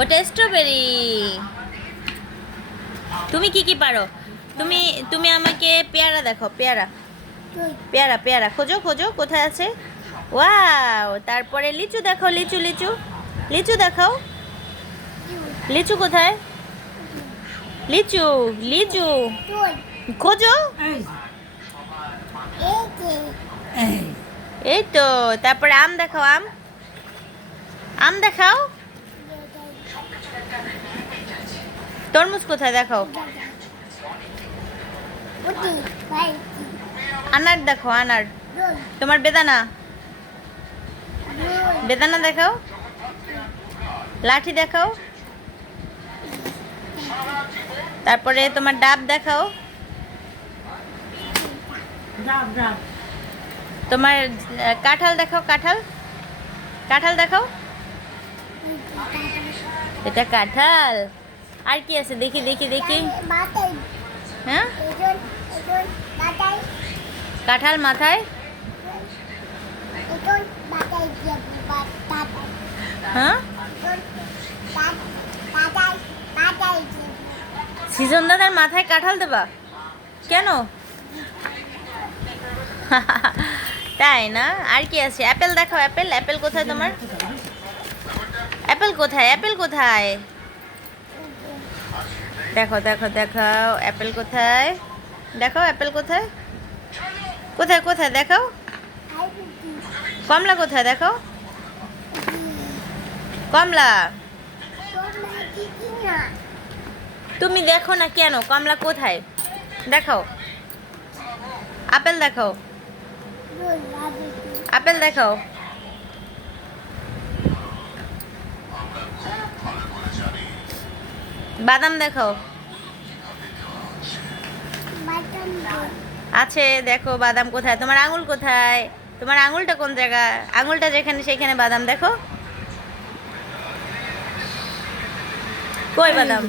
ওটা স্ট্রবেরি তুমি কি কি পারো? তুমি তুমি আমাকে পেয়ারা দেখো পেয়ারা। পেয়ারা পেয়ারা। খোঁজো খোঁজো কোথায় আছে? ওয়াও তারপরে লিচু দেখো লিচু লিচু। লিচু দেখাও। লিচু কোথায়? লিচু লিচু। খোঁজো। এই তো তারপরে আম দেখাও আম। আম দেখাও। তরমুজ কোথায় দেখাও? আনার দেখো, আনার। তোমার বেদানা? বেদানা দেখাও। লাঠি দেখাও। তারপরে তোমার ডাব দেখাও। তোমার কাঁঠাল দেখাও, কাঁঠাল। কাঁঠাল দেখাও। এটা কাঁঠাল। আর কি আছে? দেখি দেখি দেখি। হ্যাঁ? কাঁঠাল মাথায়? হ্যাঁ? সিজন দাদার মাথায় কাঁঠাল দেবা? কেন? তাই না? আর কি আছে? অ্যাপেল দেখাও অ্যাপেল। অ্যাপেল কোথায় তোমার? অ্যাপেল কোথায়? অ্যাপেল কোথায়? দেখো দেখো দেখাও অ্যাপেল কোথায়? দেখো অ্যাপেল কোথায়? কোথায় কোথায়? দেখাও কমলা কোথায়? দেখো। কমলা। তুমি দেখো না কেন? কমলা কোথায়? দেখাও আপেল দেখাও আপেল দেখাও বাদাম দেখো আছে দেখো বাদাম কোথায় তোমার আঙুল কোথায় তোমার আঙুলটা কোন জায়গা আঙুলটা যেখানে সেখানে বাদাম দেখো কই বাদাম